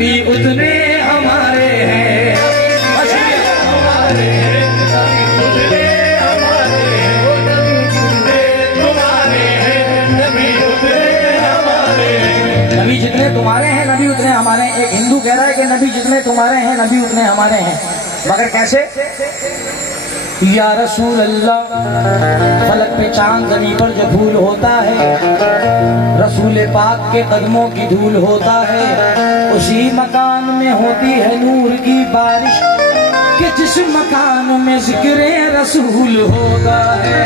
नबी उतने हमारे हैं, हमारे हैं, उतने हमारे हैं, तुम्हारे हैं, नबी उतने हमारे हैं। नबी जितने तुम्हारे हैं नबी उतने हमारे हैं। एक हिंदू कह रहा है कि नबी जितने तुम्हारे हैं नबी उतने हमारे हैं, मगर कैसे? या रसूल अल्लाह, फलक पे चांद जमीन पर जब फूल होता है, रसूल पाक के कदमों की धूल होता है, उसी मकान में होती है नूर की बारिश कि जिस मकान में जिक्र रसूल होता है।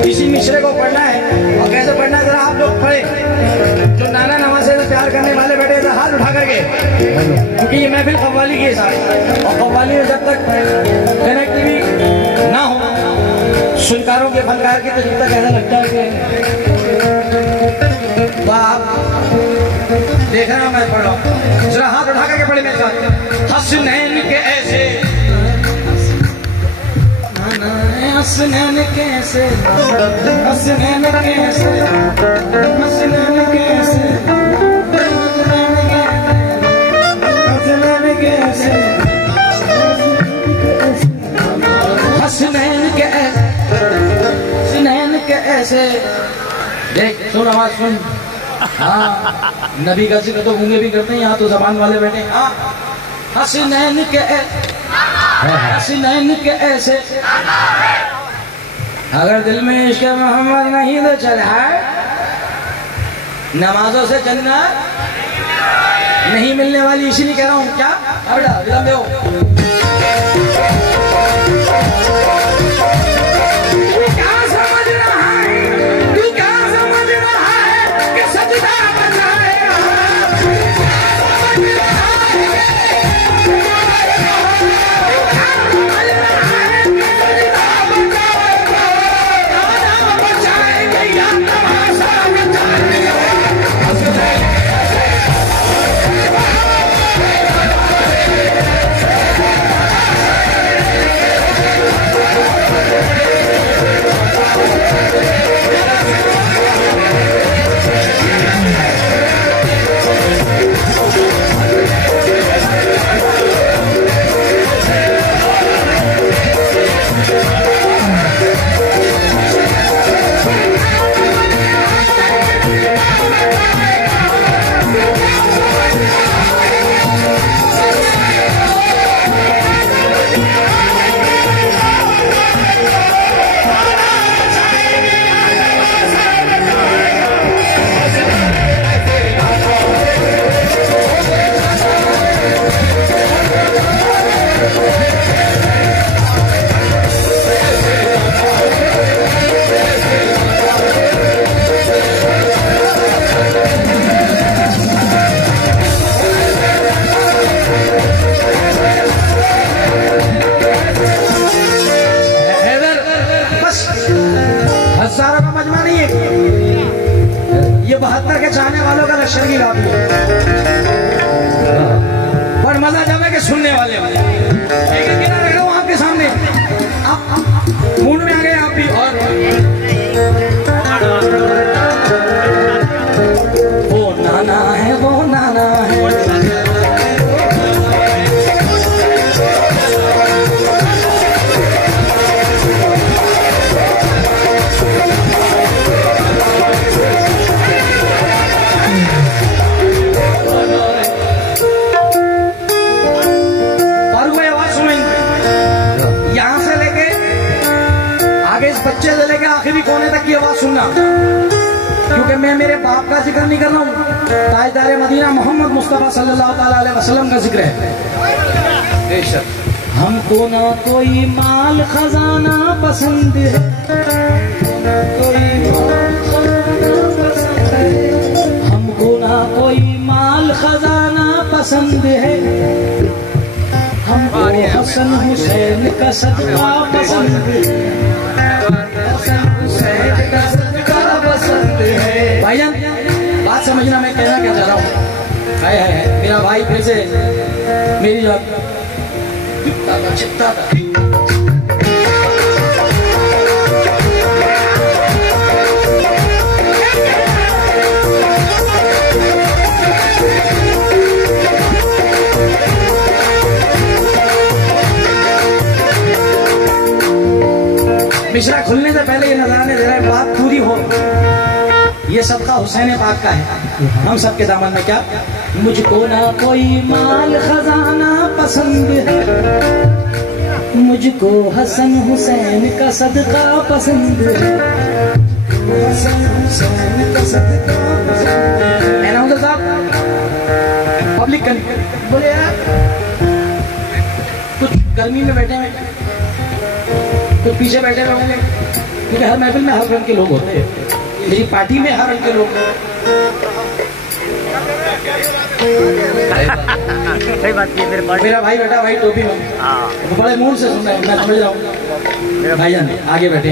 इसी मिश्रे को पढ़ना है, और कैसे पढ़ना है जरा आप लोग पढ़े। जो नाना नवाज से प्यार करने वाले बैठे थे हाथ उठा करके, क्योंकि ये महफिल कव्वाली की है साथ, और कव्वाली में जब तक कनेक्टिविटी ना हो सुनकारों के फनकार की, तो जब तक ऐसा लगता है कि आप देख रहे हो मैं पढ़ रहा हूँ, जरा हाथ उठा करके पढ़े मेरे साथ। हसनैन के ऐसे, हसनैन कैसे, हसनैन कैसे, हसनैन कैसे, हसनैन कैसे, हसनैन कैसे, हसनैन कैसे। देख सुन आवाज सुन। हाँ नबी का जिक्र तो गूंगे भी करते हैं, यहाँ तो जबान वाले बैठे। हाँ हसनैन कैसे, हसनैन कैसे। अगर दिल में इश्क़ मोहम्मद नहीं तो चल है, नमाजों से चलना नहीं मिलने वाली, इसीलिए कह रहा हूँ। क्या बेटा विलंब हो, क्या समझ रहा है तू, क्या समझ रहा है कि सजदा बनाएगा, समझ रहा है आप पर मजा जब है कि सुनने वाले एक किनारे रहो आपके सामने, आप मूड में आ गए आप भी। और वो नाना है, वो नाना है, बच्चे से लेकर आखिरी कोने तक की आवाज सुनना, क्योंकि मैं मेरे बाप का जिक्र नहीं कर रहा हूँ, ताजदार मदीना मोहम्मद मुस्तफा सल्लल्लाहु अलैहि वसल्लम का जिक्र है। हमको ना कोई माल खजाना पसंद है, हमको ना कोई माल खजाना पसंद है, हमको हसन हुसैन का सदका पसंद है, भाईजान बात समझना मैं कहना क्या चाह रहा हूँ। है मेरा भाई फिर से मेरी जो चिंता था, मिश्रा खुलने से पहले ये नजराने दे रहा है, बात पूरी हो। ये सबका हुसैन पाक का है, हम सबके दामन में क्या। मुझको ना कोई माल खजाना पसंद है, मुझको हसन हुसैन का सदका पसंद है, हसन हुसैन का सदका पसंद है। अनाउंसर साहब पब्लिक बोले यार, कुछ गर्मी में बैठे हैं, तो पीछे बैठे हुए होंगे, क्योंकि हर महफिल में हर रंग के लोग होते हैं, मेरी पार्टी में हर रंग के लोग। सही बात की मेरा भाई बैठा भाई टोपी में, तो बड़े मूड से सुन रहे हैं, मैं समझ रहा हूँ। भाईजान आगे बैठे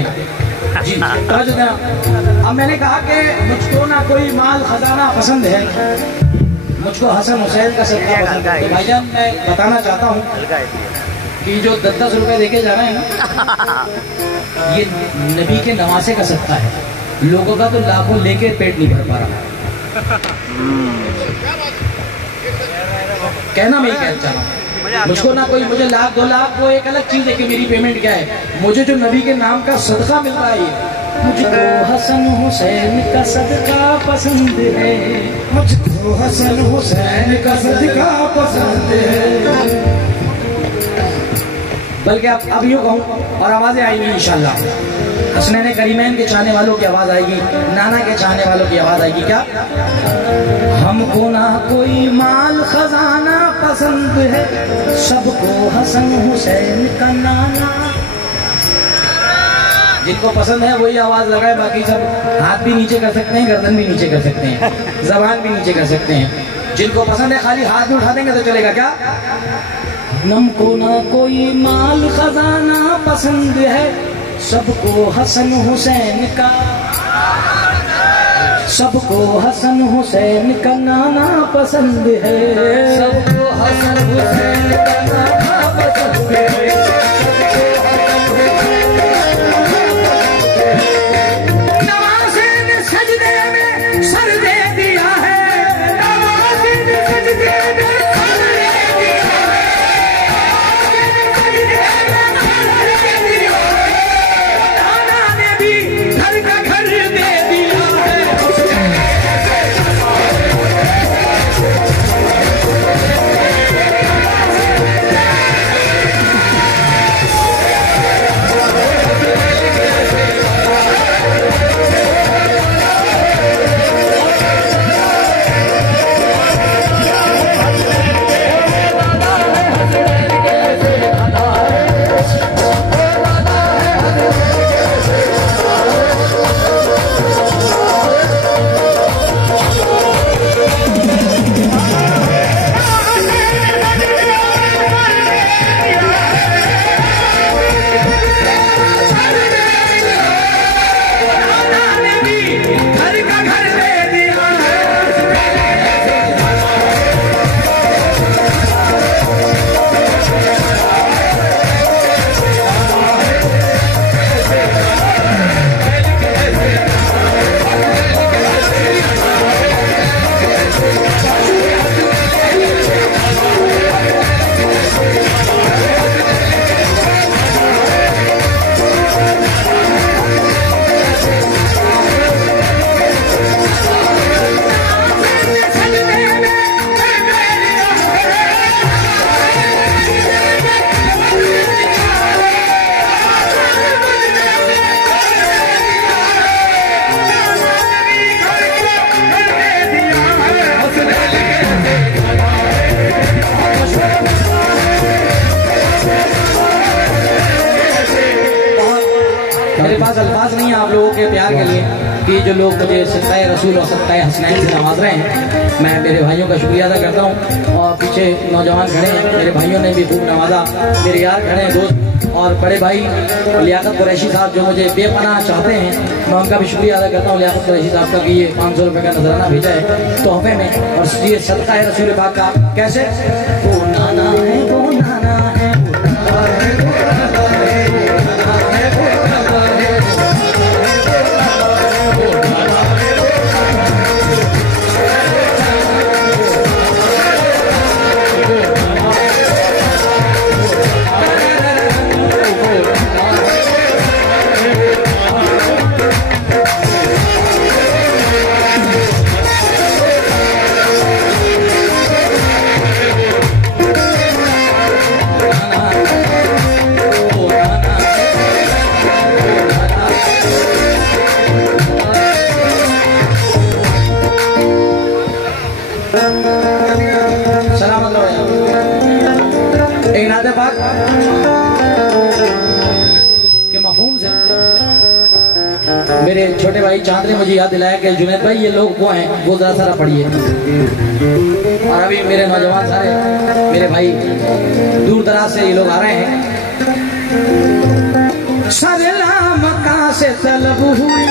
जी, अब मैंने कहा कि मुझको ना कोई माल खजाना पसंद है, मुझको हसन हुसैन का सदका पसंद है। तो भाईजान मैं बताना चाहता हूँ कि जो 10-10 रुपए लेके जा रहे हैं ना, ये नबी के नवासे का सदका है। लोगों का तो लाखों लेके पेट नहीं भर पा रहा। कहना मैं कहना चाह रहा हूँ, मुझको ना कोई, मुझे लाख 2 लाख वो एक अलग चीज है कि मेरी पेमेंट क्या है, मुझे जो नबी के नाम का सदका मिल रहा है, मुझको हसन हुसैन का सदका पसंद है, मुझको हसन हुसैन का सदका पसंद है। बल्कि अब यूँ कहूँ और आवाजें आएंगी इंशाल्लाह, हसनैन करीमैन के चाहने वालों की आवाज आएगी, नाना के चाहने वालों की आवाज आएगी। क्या हमको ना कोई माल खजाना पसंद है, सबको हसन हुसैन का नाना। जिनको पसंद है वही आवाज लगाए, बाकी सब हाथ भी नीचे कर सकते हैं, गर्दन भी नीचे कर सकते हैं, जबान भी नीचे कर सकते हैं। जिनको पसंद है खाली हाथ में उठा देंगे तो चलेगा। क्या हमको ना कोई माल खजाना पसंद है, सबको हसन हुसैन का, सबको हसन हुसैन का नाना पसंद है, सबको हसन हुसैन का नाना पसंद है। नवाज़े ने सजदे में सर दे दिया है, नवाज़े ने सजदे में लोगों के प्यार के लिए कि जो लोग मुझे सत्ताए रसूल और सत्ताए हसनैन से नवाज रहे हैं। मैं मेरे भाइयों का शुक्रिया अदा करता हूँ। और पीछे नौजवान खड़े हैं, मेरे भाइयों ने भी खूब नवाजा। मेरे यार खड़े हैं, दोस्त और बड़े भाई लियाकत कुरैशी साहब जो मुझे बेपनाह चाहते हैं, मैं उनका भी शुक्रिया अदा करता हूँ लियाकत कुरैशी साहब का कि ये 500 रुपये का नजराना भेजा है तोहफे में। और ये सदका है रसूल पाक का। कैसे वो नाना है, वो नाना है, के मफहूम से मेरे छोटे भाई चांद ने मुझे याद दिलाया कि जुनैद भाई ये लोग वो हैं, वो जरा सारा पढ़िए। और अभी मेरे नौजवान सारे मेरे भाई दूर दराज से ये लोग आ रहे हैं। सलाम का से तलब हुई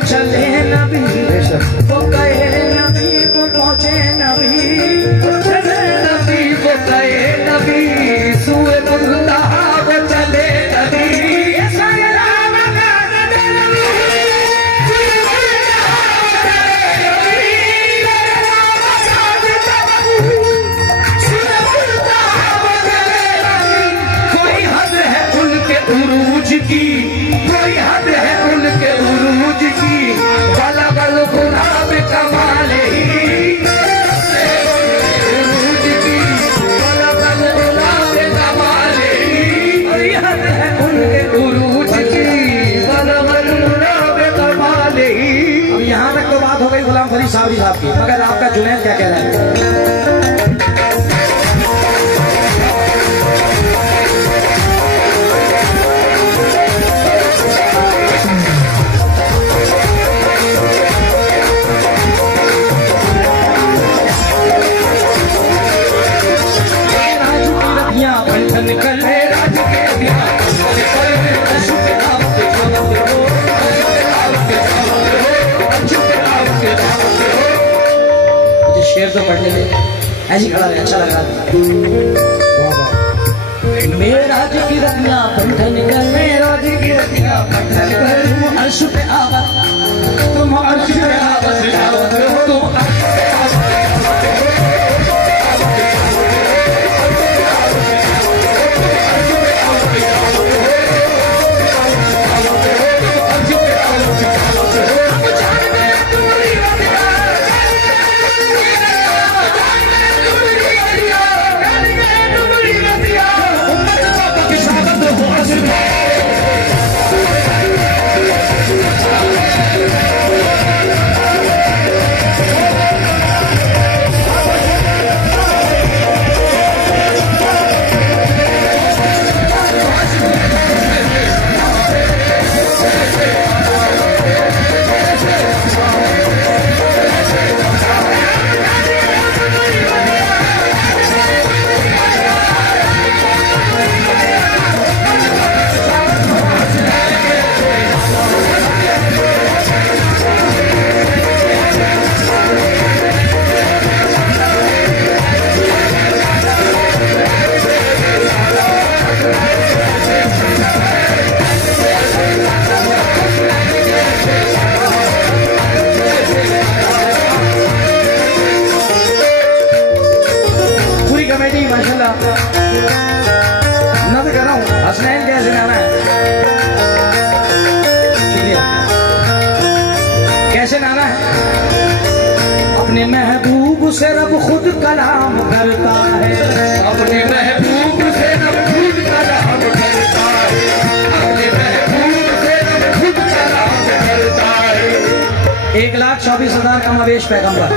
चले नबी, वो कहे नबी, वो पहुंचे नबी, चले नबी, वो कहे नबी, सूए मुल्ला वो चले नबी। कोई हद है उनके उरूज की, कोई हद है उनके उरूज की, बलगल गुलाब कमाल ही उरूज की, बलगल गुलाब कमाल ही। और हद है उनके उरूज की, बलगल गुलाब कमाल ही। अब यहाँ तक तो बात हो गई गुलाम फरीद साहब की, मगर आपका जुनैद क्या कह रहा है? शेर तो पढ़ने दे, ऐसी खड़ा है, अच्छा लग रहा था। मेरा जी की रतियां पंठन कर, मेरा जी की रतियां पंठन कर, तुम अर्श पे आवत, तुम अर्श पे आवत, तुम अर्श पे से रब खुद कलाम करता है, अपने महबूब से रब खुद कलाम करता है, अपने महबूब से रब खुद कलाम करता है। 1,24,000 कमावेश पैगंबर,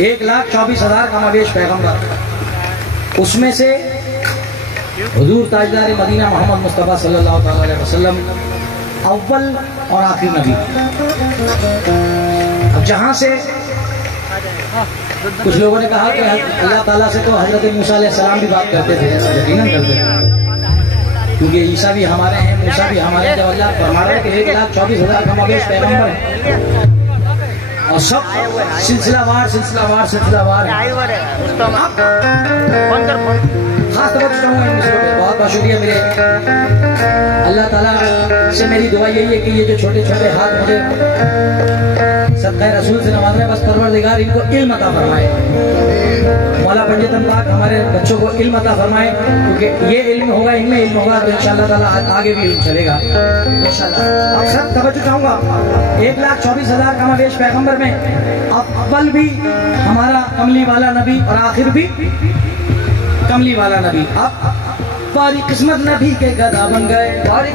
1,24,000 कमावेश पैगंबर, उसमें से हुजूर ताजदार मदीना मोहम्मद मुस्तफ़ा सल्लल्लाहु अलैहि वसल्लम अव्वल और आखिर नबी। अब जहां से कुछ लोगों ने कहा कि अल्लाह ताला से तो हजरत मूसा अलैहिस्सलाम भी बात करते थे, यकीनन करते थे, क्योंकि ईसा भी हमारे हैं, मूसा भी हमारे हैं। जब अल्लाह फरमा रहे कि 1,24,000 कमावेश पैगंबर हैं और सब सिलसिलावार खास तौर पर बहुत बहुत शुक्रिया। मेरे अल्लाह ताला से मेरी दुआ यही है कि ये जो छोटे छोटे हाथ मुझे सदका रसूल से नवाज रहे, बस परवरदिगार इनको इल्म अता फरमाए, मौला पंडितन पाक हमारे बच्चों को इल्म अता फरमाए, क्योंकि ये इल्म होगा, इनमें इल्म होगा तो इंशाअल्लाह ताला आगे भी इल्म चलेगा इंशाअल्लाह। अब सब तवज्जो चाहूंगा, 1,24,000 कमावेश पैगंबर में अव्वल भी हमारा कमली वाला नबी और आखिर भी कमली वाला नबी। अब पारी किस्मत नबी के गदा बन गए, पारी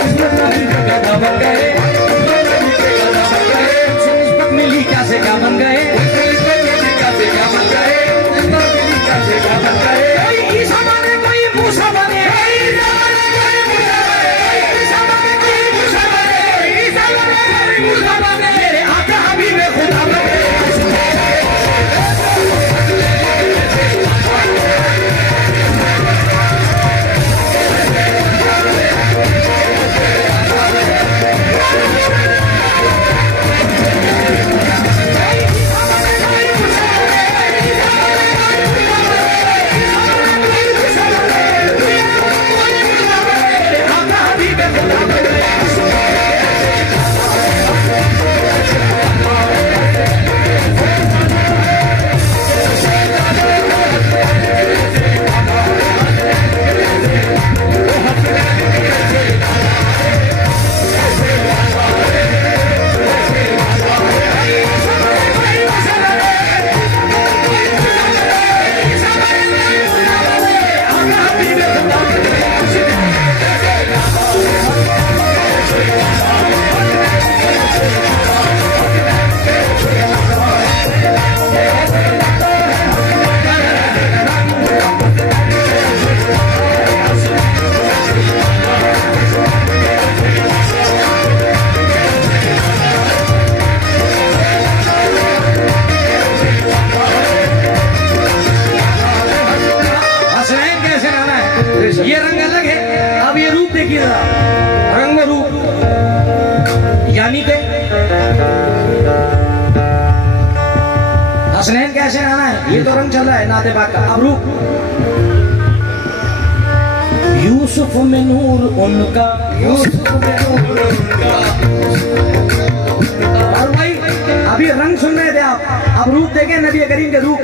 किस्मत नबी के गदा बन गए, निस्बत मिली क्या से क्या बन गए, कोई ईसा बने कोई मूसा बने, मेरे आका हबीब खुदा बने। ये रंग अलग है, अब ये रूप देखिए जरा, रंग रूप यानी के हसनैन कैसे आना है, ये तो रंग चल रहा है नाते पाक का। अब रूप यूसुफ में नूर उनका, यूसुफ में नूर उनका। और भाई अभी रंग सुन रहे थे आप, अब रूप देखें नबी करीम के रूप।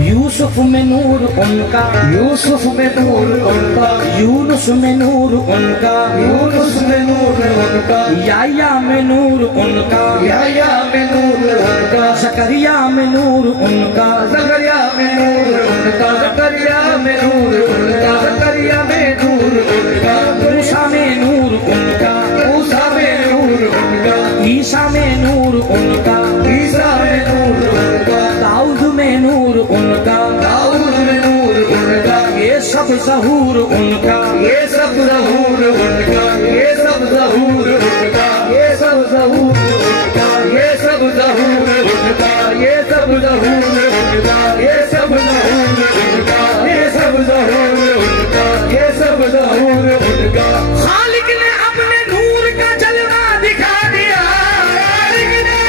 यूसुफ में नूर उनका, यूसुफ में नूर उनका, यूनुस में नूर उनका, यूनुस में नूर उनका, याया में नूर उनका, याया में नूर उनका, ज़करिया में नूर उनका, ज़करिया में नूर उनका, ज़करिया में नूर उनका, ज़करिया में नूर उनका, मूसा में नूर उनका, मूसा में नूर उनका, ईसा में नूर उनका, ईसा में नूर उनका, दाऊद में नूर उनका, दाऊद में नूर उनका, ये सब ज़हूर उनका, ये सब ज़हूर उनका, ये सब ज़हूर उनका, ये सब ज़हूर उनका, ये सब ज़हूर उनका, ये सब ज़हूर उनका, ये सब ज़हूर उनका, ये सब ज़हूर उनका, ये सब ज़हूर उनका। खालिक ने अपने नूर का जलवा दिखा दिया, खालिक ने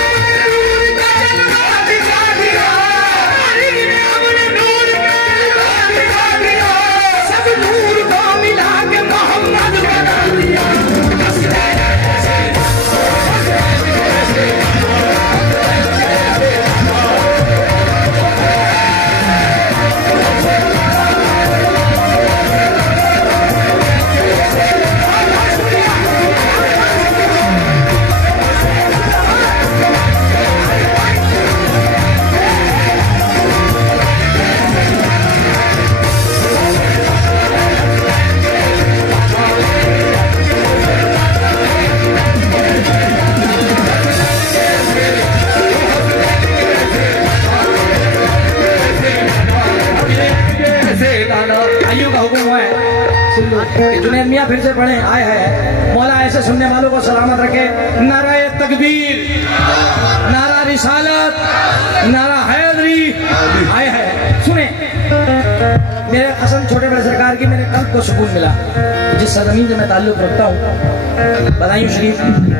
नूर का जलवा दिखा दिया, खालिक ने अपने नूर का जलवा दिखा दिया, सब नूर को मिला के मोहम्मद बना दिया। भाइयों का हुक्म हुआ है कि जुनैद मियां फिर से पढ़े आए हैं। मौला ऐसे सुनने वालों को सलामत रखे। नारा तकबीर, नारा रिसालत, नारा हैदरी आए हैं। सुने मेरे कसम छोटे बड़े सरकार की, मेरे कल्ब को सुकून मिला जिस सरजमीन से मैं ताल्लुक रखता हूँ बदायूं शरीफ।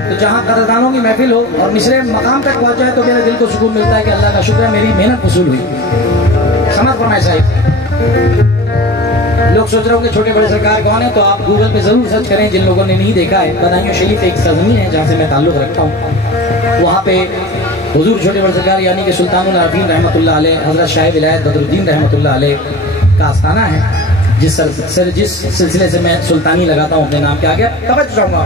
तो जहाँ कदरदानों की महफिल हो और मिसरे मकाम तक पहुँचा है तो मेरे दिल को सुकून मिलता है कि अल्लाह का शुक्र है मेरी मेहनत वसूल हुई। समझ फरमाए साहिब। लोग सोच रहे हो कि छोटे बड़े सरकार कौन है, तो आप गूगल पे जरूर सर्च करें जिन लोगों ने नहीं देखा है। बदायूं शरीफ एक सरजमीन है जहाँ से मैं ताल्लुक रखता हूँ। वहाँ पे हुजूर छोटे बड़े सरकार यानी कि सुल्तानुल आरफीन रहमतुल्लाह अलैह हज़रत शाह विलायत बदरुद्दीन रहमतुल्लाह अलैह का आस्थाना है। जिस सिलसिले से मैं सुल्तानी लगाता हूँ अपने नाम के आगे। तवज्जो चाहूंगा।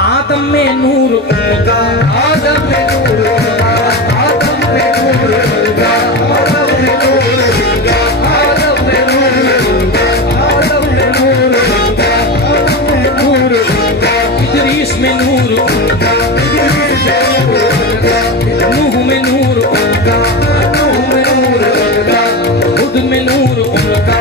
आदम में नूर उनका, आदम में नूर उनका, आदम में नूर उनका, आदम में नूर उनका, आदम में नूर उनका, आदम में नूर उनका, आदम में नूर उनका, इदरीस में नूर उनका, इदरीस में नूर उनका, नूह में नूर उनका, नूह में नूर उनका, हुद में नूर उनका,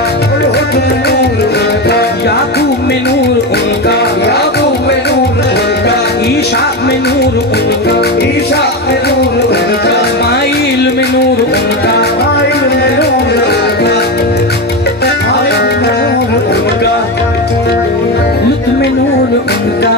हुद में नूर उनका, याकूब में नूर उनका, याकूब में नूर उनका, ईशा में नूर उनका, ईशा में नूर उनका, माइल में नूर उनका, माइल में नूर उनका, माइल में नूर उनका, लुत में नूर उनका,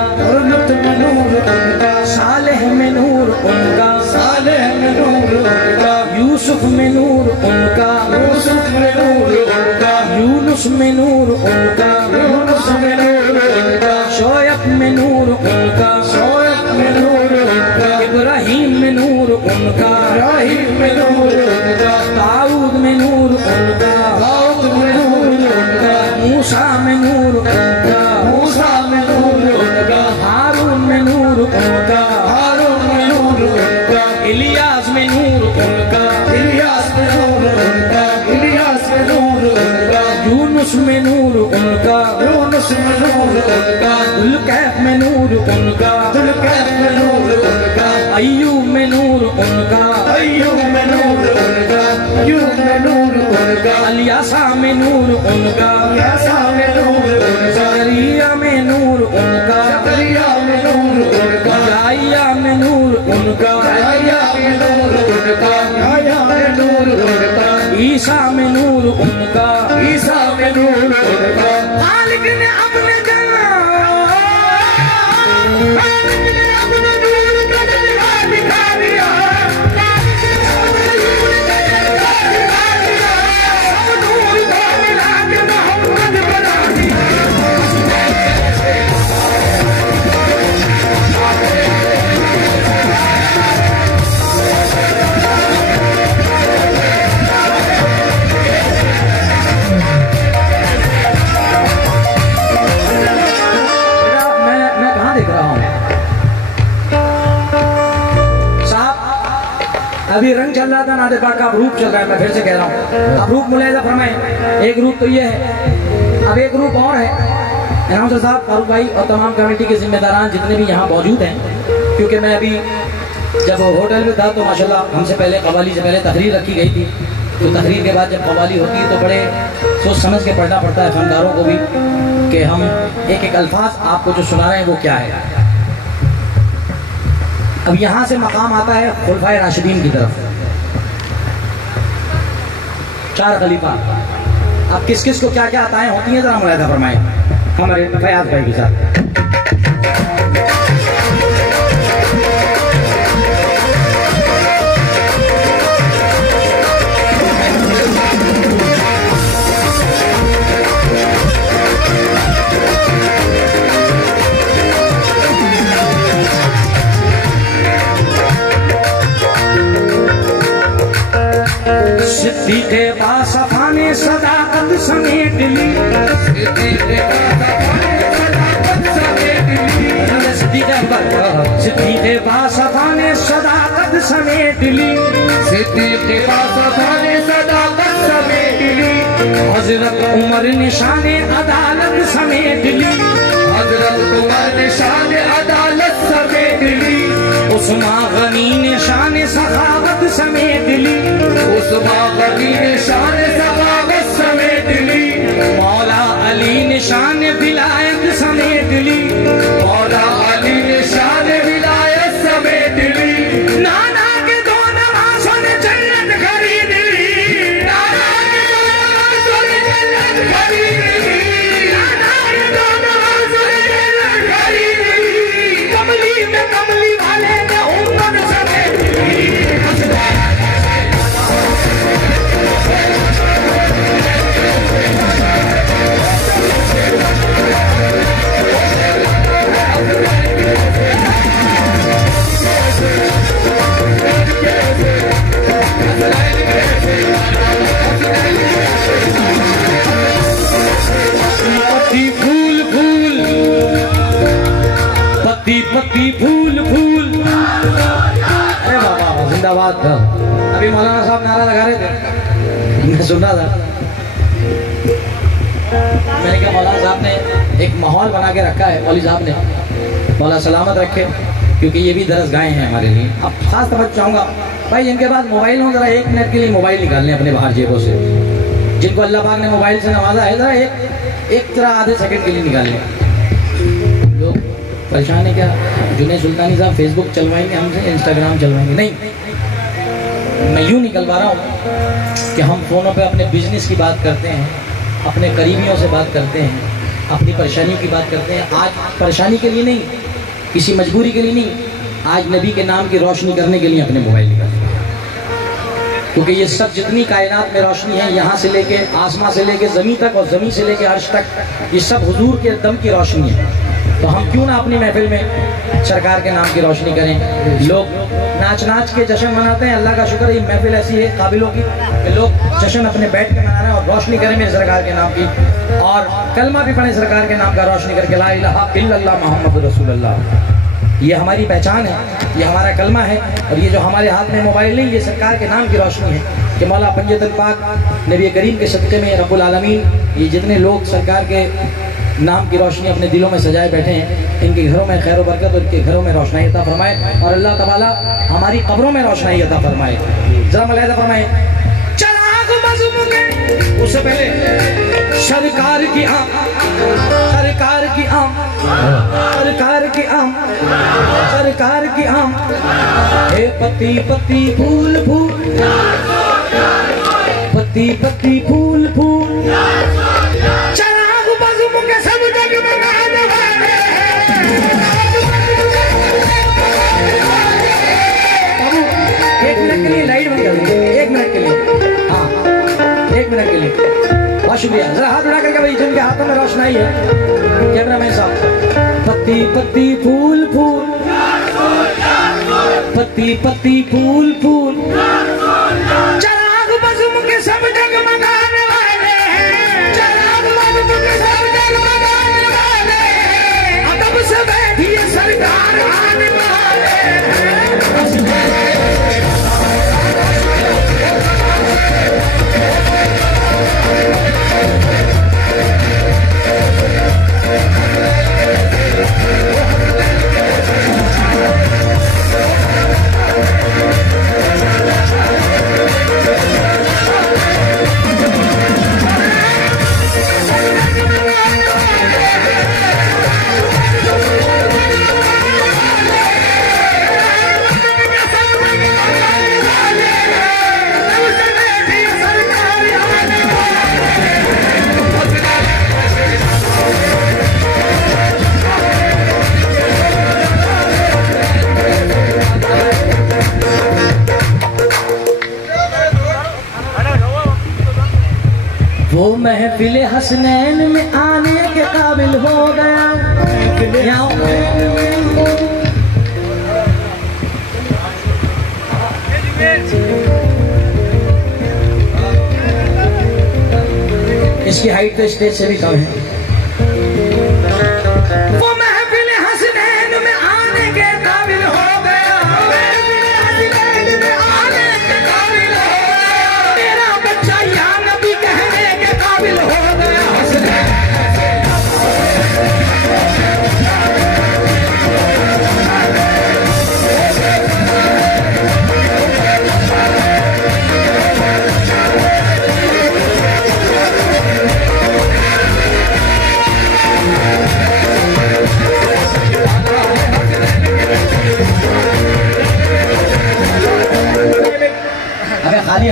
लुत में नूर उनका, सालेह में नूर उनका, सालेह में नूर उनका, यूसुफ में नूर उनका, यूसुफ में नूर उनका, यूनुस में नूर उनका, यूनुस में नूर उनका, शोएब में नूर उनका, शोएब में नूर उनका, इब्राहीम में नूर उनका, इब्राहीम में नूर उनका, दाऊद में नूर उनका, दाऊद में नूर उनका, मूसा में नूर उनका, मूसा में नूर उनका, हारून में नूर उनका, हारून में नूर उनका, इलियास में नूर उनका, इलियास में नूर उनका, इलियास में नूर उनका, यूनुस में नूर उनका, यूनुस में नूर उनका, जुल्कैफ में नूर उनका, जुल्कैफ में नूर उनका, अय्यूब में नूर उनका, अय्यूब में नूर उनका, अय्यूब में नूर उनका, अलियासा में नूर उनका, अलियासा में नूर उनका, जकरिया में नूर उनका, जकरिया में नूर उनका, याह्या में नूर उनका, याह्या में नूर उनका, याह्या में नूर उनका, ईसा में नूर उनका, ईसा में नूर उनका। खालिक ने अपने अभी रंग चल रहा था नादे पाक का, अब रूप चल रहा है। मैं फिर से कह रहा हूँ, अब रूप मुलाहिजा फरमाएं। एक रूप तो ये है, अब एक रूप और है। अनाउंसर साहब, फारूक भाई और तमाम कमेटी के जिम्मेदारान जितने भी यहाँ मौजूद हैं, क्योंकि मैं अभी जब होटल में था तो माशाल्लाह हमसे पहले कव्वाली से पहले तकरीर रखी गई थी। तो तकरीर के बाद जब कव्वाली होती है तो बड़े सोच समझ के पढ़ना पड़ता है फनकारों को भी कि हम एक एक अल्फाज आपको जो सुना रहे हैं वो क्या है। अब यहाँ से मकाम आता है खुलफाए राशिदीन की तरफ, 4 खलीफा। अब किस किस को क्या क्या अताएं होती हैं जरा मुलाहिजा फरमाएं हमारे फयाज भाई के साथ। सिद्दीक़े बासफ़ा ने सदाकत समेट ली, सिद्दीक़े बासफ़ा ने सदाकत समेट ली, सिद्दीक़े बासफ़ा ने सदाकत समेट ली। हज़रत उमर ने शान अदालत समेट ली, हज़रत उमर ने शान अदालत समेट ली। उस्मान गनी ने शान सखावत समेट ली, उस्मान गनी ने शान सखावत समेट ली। मौला अली निशान विलायत समेट ली, मौला अली निशान विलायत समेट ली, नाना के दो नवासों ने जन्नत खरीद ली, नाना के दो नवासों ने जन्नत खरीद ली, नाना के दो नवासों ने जन्नत खरीद ली, कमली में कमली वाले ने उम्मत समेट ली। पत्ती फूल फूल, पत्ती पत्ती फूल फूल। अरे बाबा जिंदाबाद था। अभी मौलाना साहब नारा लगा रहे थे, मैं सुन रहा था। मैंने कहा मौलाना साहब ने एक माहौल बना के रखा है, मौली साहब ने, मौला सलामत रखे, क्योंकि ये भी दरस गाए हैं हमारे लिए। अब खास तवज्जो चाहूँगा भाई, जिनके पास मोबाइल हो जरा 1 मिनट के लिए मोबाइल निकाल लें अपने बाहर जेबों से। जिनको अल्लाह पाक ने मोबाइल से नवाजा है, जरा एक तरह आधे सेकंड के लिए निकाल लें। लोग परेशान है क्या, जुनेद सुल्तानी साहब फेसबुक चलवाएंगे हमसे, इंस्टाग्राम चलवाएंगे? नहीं, मैं यूँ निकलवा रहा हूँ कि हम फ़ोनों पे अपने बिजनेस की बात करते हैं, अपने करीबियों से बात करते हैं, अपनी परेशानियों की बात करते हैं। आज परेशानी के लिए नहीं, किसी मजबूरी के लिए नहीं, आज नबी के नाम की रोशनी करने के लिए अपने मोबाइल निकालते हैं, क्योंकि ये सब जितनी कायनात में रोशनी है, यहाँ से लेके आसमां से लेके ज़मीन तक और ज़मीन से लेके अर्श तक, ये सब हुजूर के दम की रोशनी है। तो हम क्यों ना अपनी महफिल में सरकार के नाम की रोशनी करें। लोग नाच नाच के जश्न मनाते हैं, अल्लाह का शुक्र है ये महफिल ऐसी है काबिलों की कि लोग जश्न अपने बैठ के मना रहे हैं और रोशनी करें मेरे सरकार के नाम की, और कलमा भी पढ़े सरकार के नाम का, रोशनी करके ला इलाहा इल्लल्लाह मुहम्मद रसूलुल्लाह। ये हमारी पहचान है, ये हमारा कलमा है। और ये जो हमारे हाथ में मोबाइल नहीं, ये सरकार के नाम की रोशनी है कि मौला पंजतुल पाक नबी करीम के सदक़े में रब्बुल आलमीन, ये जितने लोग सरकार के नाम की रोशनी अपने दिलों में सजाए बैठे हैं, इनके घरों में खैर बरकत और इनके घरों में रोशनाई अता फरमाए, और अल्लाह तआला हमारी कब्रों में रोशनाई अता फरमाए। जरा मलाइदा फरमाए, चराग मज़्म के उससे पहले सरकार की आम, सरकार की आम, सरकार की आम, सरकार की आम, हे पत्ती पत्ती फूल फूल, पत्ती पत्ती फूल फूल, चराग मज़्म के सब जगमगाने वाले हैं। बाबू 1 मिनट के लिए लाइट बंद कर दीजिए, 1 मिनट के लिए, हाँ 1 मिनट के लिए, बहुत शुक्रिया। जरा हाथ उठा करके भाई, जिनके हाथों में रोशनाई है, कैमरामैन साहब, पत्ती पत्ती फूल फूल, पत्ती पत्ती फूल फूल, चराग मज़्म के सब जगमगाने वाले हैं, चराग मज़्म के सब जगमगाने वाले हैं, अदब से बैठिए सरकार आने वाले हैं। वो महफिल हसनैन में आने के काबिल हो गया। इसकी हाइट तो स्टेज से भी कम है। वो महफिल हसनैन में आने के काबिल हो गया, महफिल हसनैन में आने के काबिल हो गया, मेरा बच्चा या नबी कहने के काबिल हो गया। हसनैन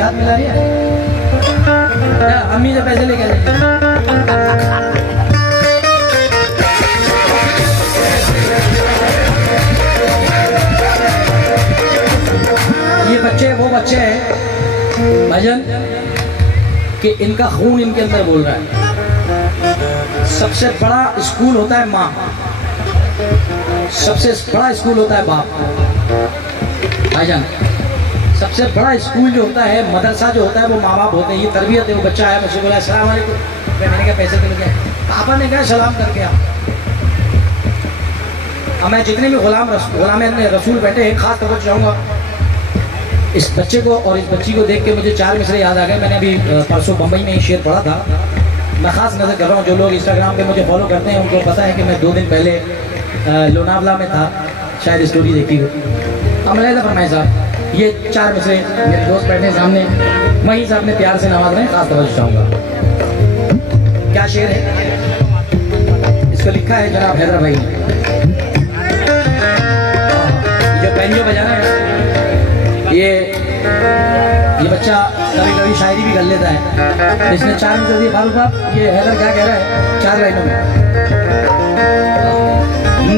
हाथ मिला रही है क्या? अम्मी से पैसे लेके ये बच्चे वो बच्चे हैं भजन कि इनका खून इनके अंदर बोल रहा है। सबसे बड़ा स्कूल होता है माँ, सबसे बड़ा स्कूल होता है बाप भाईजान। सबसे बड़ा स्कूल जो होता है, मदरसा जो होता है, वो माँ बाप होते हैं। ये तरबियत है। वो बच्चा आया मुझसे बोला अस्सलाम वालेकुम, मैंने कहा पैसे तो गए, पापा ने कहा सलाम करके आ। अब मैं जितने भी गुलाम रसूल बैठे हैं, खास तवज्जो चाहूँगा इस बच्चे को और इस बच्ची को देख के मुझे 4 मिसरे याद आ गए। मैंने अभी परसों बम्बई में ही शेर पढ़ा था। मैं खास नजर कर रहा हूँ, जो लोग इंस्टाग्राम पे मुझे फॉलो करते हैं उनको पता है कि मैं 2 दिन पहले लोनावला में था, शायद स्टोरी देखी हो। अमलैदा फरमाए साहब, ये 4 मिसरे मेरे दोस्त बैठे सामने, वहीं से अपने प्यार से नवाज रहे हैं, खास तवज्जो चाहूँगा। क्या शेर है, इसको लिखा है जनाब हैदर भाई ने। जो बैंजो बजाना है, ये बच्चा कभी कभी शायरी भी कर लेता है। इसने 4 मिसरे दिए। फारूक साहब, ये हैदर क्या कह रहा है 4 लाइनों में?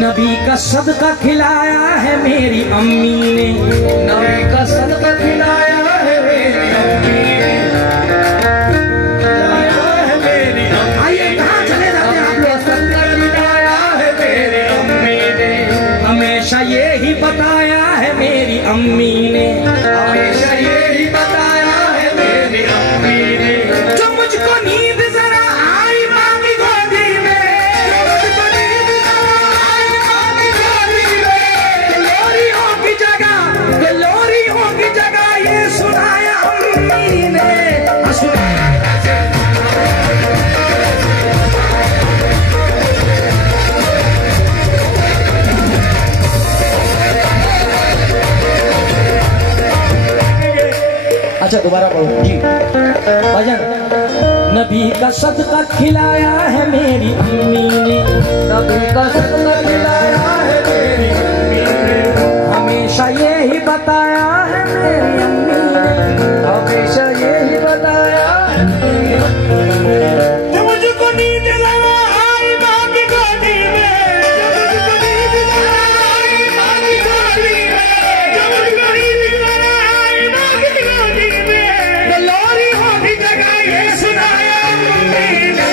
नबी का सदका खिलाया है मेरी अम्मी ने, नबी का सदका खिलाया है मेरी अम्मी ने, आइए कहाँ चले जाते हैं आप लोग? सदका खिलाया है मेरी अम्मी ने, हमेशा ये ही बताया है मेरी अम्मी ने, हमेशा ये ही बताया है मेरी अम्मी ने। जो मुझको नींद जरा आई माँ की गोदी में, मुझको नींद जरा आई माँ की गोदी में, लोरियों की जगह ये सुनाया अम्मी ने। अच्छा दोबारा पढ़ो जी भजन। नबी का सदका खिलाया है मेरी अम्मी ने, नबी का सदका खिलाया है मेरी अम्मी ने, हमेशा ये ही बताया है मेरी अम्मी ने, हमेशा ये ही बताया है मेरी अम्मी ने। जो मुझको नींद लगा आई माँ की गोदी में, जो मुझको नींद लगा आई माँ की गोदी में, जो मुझको नींद लगा आई माँ की गोदी में, लोरी होगी जगह ये सुनाया अम्मी ने।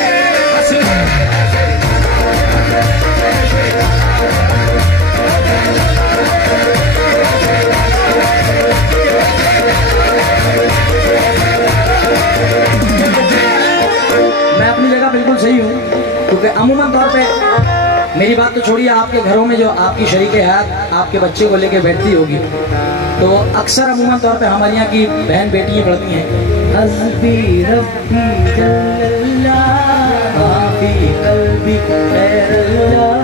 मैं अपनी जगह बिल्कुल सही हूँ, क्योंकि अमूमन तौर पे मेरी बात तो छोड़िए, आपके घरों में जो आपकी शरीके हयात आपके बच्चे को लेके बैठती होगी, तो अक्सर अमूमन तौर पे हमारे यहाँ की बहन बेटियाँ पढ़ती हैं हस्बी रब्बी जल्लल्लाह फी कल्बी खैरुल्लाह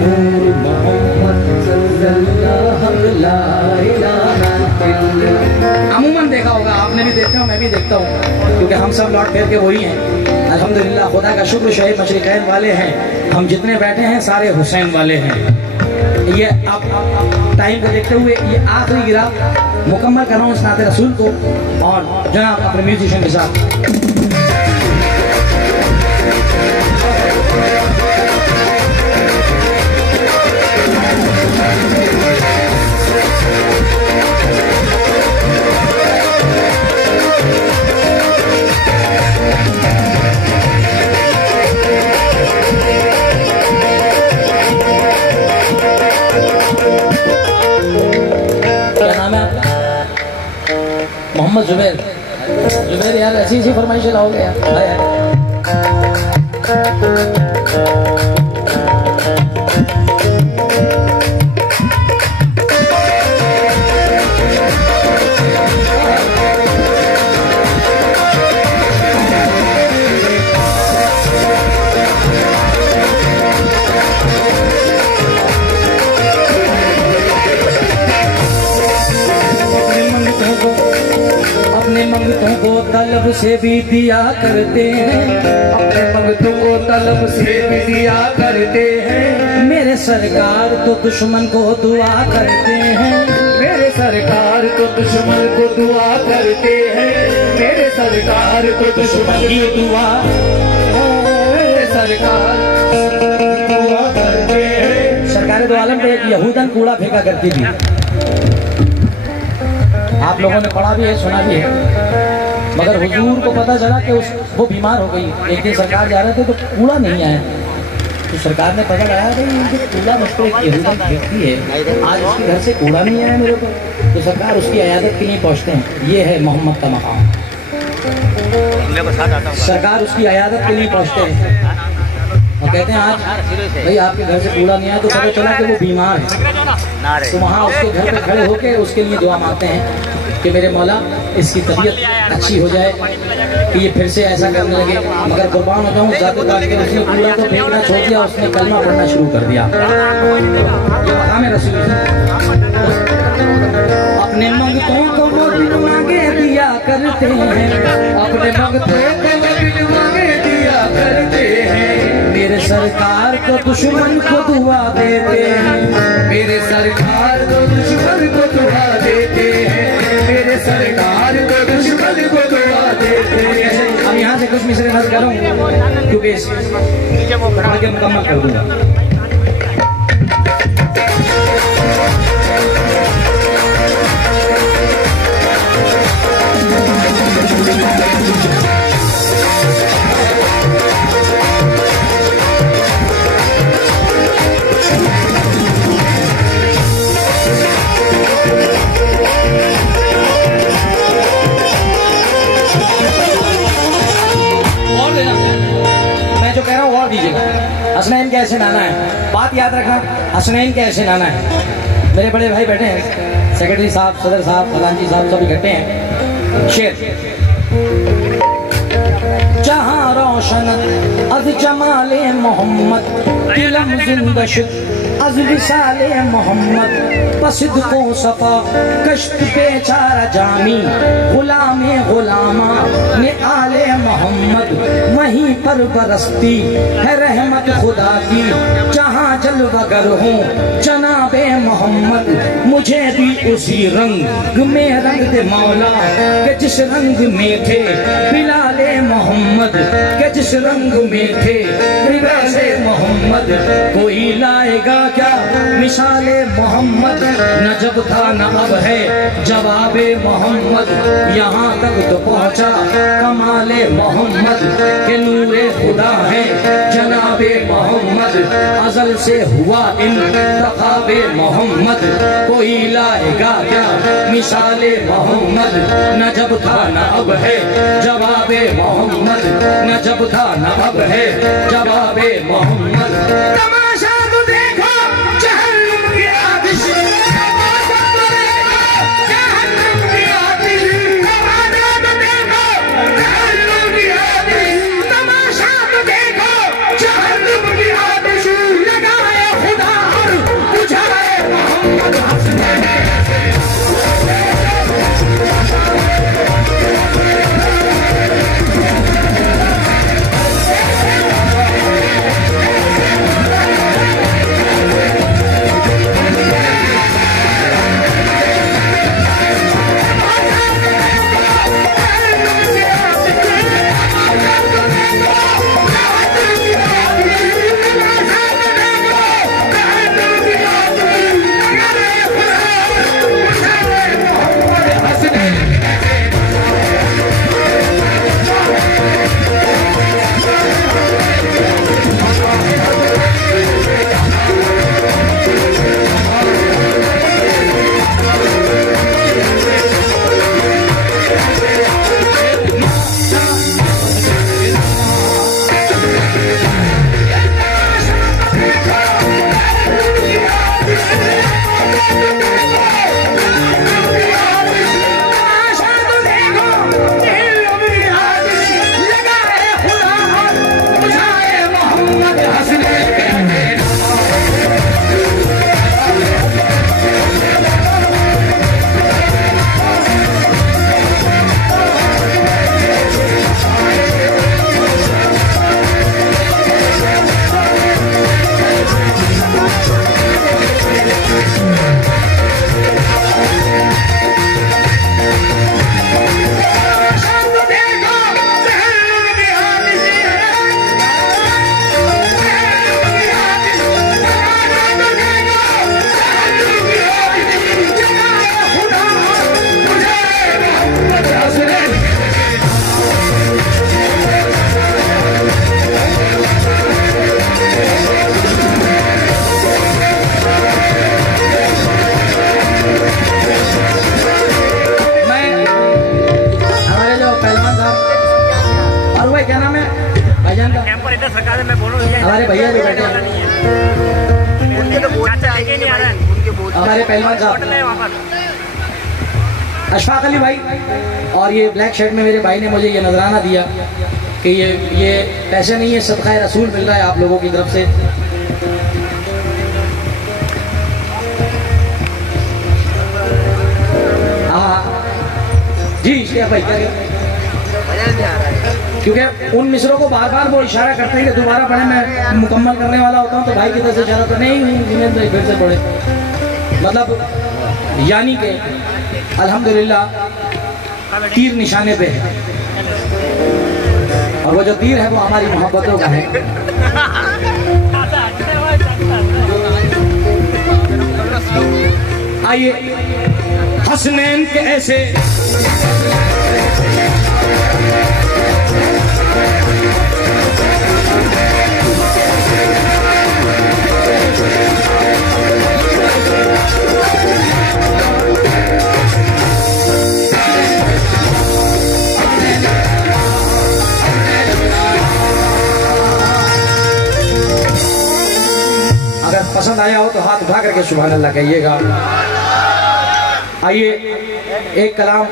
नूर मोहम्मद सल्लल्लाहु ला इलाहा इल्लल्लाह। अमूमन देखा होगा, आपने भी देखा हो, मैं भी देखता हूँ, क्योंकि हम सब लौट फिर के वही हैं। अल्हम्दुलिल्लाह, खुदा का शुक्र, शहीद मशरिकैन वाले हैं। हम जितने बैठे हैं सारे हुसैन वाले हैं। ये अब टाइम को देखते हुए ये आखिरी गिरा मुकम्मल कर रहा हूँ इस नाते रसूल को, और जनाब अपने म्यूजिशियन के साथ मोहम्मद जुबैर यार ऐसी फरमाइश लाओगे यार। मंगतों को तलब से भी दिया करते हैं, अपने मंगतों को तलब से भी दिया करते हैं। मेरे सरकार तो दुश्मन को दुआ करते हैं, मेरे सरकार तो दुश्मन को दुआ करते हैं, मेरे सरकार तो दुश्मन की दुआ, मेरे सरकार दुआ करते हैं। सरकार दो आलम पे एक यहूदन कूड़ा फेंका करती थी, आप लोगों ने पढ़ा भी है, सुना भी है, मगर हुजूर को पता चला कि वो बीमार हो गई। एक दिन सरकार जा रहे थे तो कूड़ा नहीं आया, तो सरकार ने पता लगाया भाई ये कूड़ा मुझ पर यहूदन फेंकती है, आज उसके घर से कूड़ा नहीं आया मेरे को, तो सरकार उसकी अयादत के लिए पहुँचते हैं। ये है मोहम्मद का मकाम, सरकार उसकी अयादत के लिए पहुँचते हैं और कहते हैं आज भाई आपके घर से कूड़ा नहीं आया, तो पता चला कि वो बीमार है, तो वहाँ उसके घर पे खड़े होके उसके लिए दुआ मांगते हैं कि मेरे मौला इसकी तबीयत अच्छी हो जाए कि ये फिर से ऐसा करने लगे। मगर कुर्बान हो जाऊँ जाते जाते उसने कूड़ा तो फेंकना छोड़ दिया, उसने कलमा पढ़ना शुरू कर दिया। ये मकाम रसूल अपने मंगतों को वो दिन मांगे दिया करते हैं, अपने मंगतों को वो दिन मांगे दिया करते हैं, मेरे सरकार को दुश्मन को दुआ देते हैं, मेरे सरकार को दुश्मन को दुआ देते हैं, मेरे सरकार को दुश्मन को दुआ देते हैं। अब यहाँ से कुछ मिसरे नज़र करूँ क्योंकि आगे मुकम्मल कर दूंगा। हसनैन के ऐसे नाना है, बात याद रखना, हसनैन के ऐसे नाना है। मेरे बड़े भाई बैठे हैं, सेक्रेटरी साहब, सदर साहब, प्रधान साहब सब इकट्ठे हैं। शेर जहां रोशन अज जमाले मोहम्मद तिलम जिंदशुद अज विसाले मोहम्मद पसिद को सफा कश्त बेचारा जामी गुलामे गुलामा ने आले मोहम्मद वहीं पर बरसती है रहमत खुदा की, जहाँ जलवगर हूँ जनाबे मोहम्मद मुझे भी उसी रंग में रंग दे मौला के जिस रंग में थे बिलाले मोहम्मद के जिस रंग में थे बिलाले मोहम्मद। कोई लाएगा क्या मिसाले मोहम्मद, न जब था न अब है जवाबे मोहम्मद, यहाँ तक तो पहुँचा कमाले मोहम्मद के नूरे खुदा है जनाबे मोहम्मद, अजल से हुआ इंतखाबे मोहम्मद। कोई लाएगा क्या मिसाले मोहम्मद, न जब था न अब है जवाबे मोहम्मद, न जब था न अब है जवाबे मोहम्मद। तमाशा तो देखो जहन्नुम की आतिश, तमाशा तो देखो जहन्नुम की आतिश, तमाशा तो देखो जहन्नुम की आतिश, तमाशा तो देखो जहन्नुम की आतिश, लगाए खुदा और बुझाए मोहम्मद हसनैन। हमारे भैया जो बैठे हैं, हमारे पहलवान साहब अशफाक अली भाई, और ये ब्लैक शर्ट में मेरे भाई ने मुझे ये नजराना दिया कि ये पैसे नहीं है, सदका रसूल मिल रहा है आप लोगों की तरफ से। हाँ जी शेख भाई, क्या क्योंकि उन मिसरों को बार बार वो इशारा करते हैं कि दोबारा पढ़े, मैं मुकम्मल करने वाला होता हूँ तो भाई की तरफ से इशारा तो नहीं, तो फिर से पढ़े, मतलब यानी कि अल्हम्दुलिल्लाह तीर निशाने पे है, और वो जो तीर है वो हमारी मोहब्बतों का है। आइए हसनैन के ऐसे पसंद आया हो तो हाथ उठा करके सुभान अल्लाह कहिएगा। आइए एक कलाम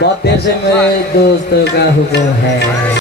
बहुत देर से मेरे दोस्तों का हुक्म है।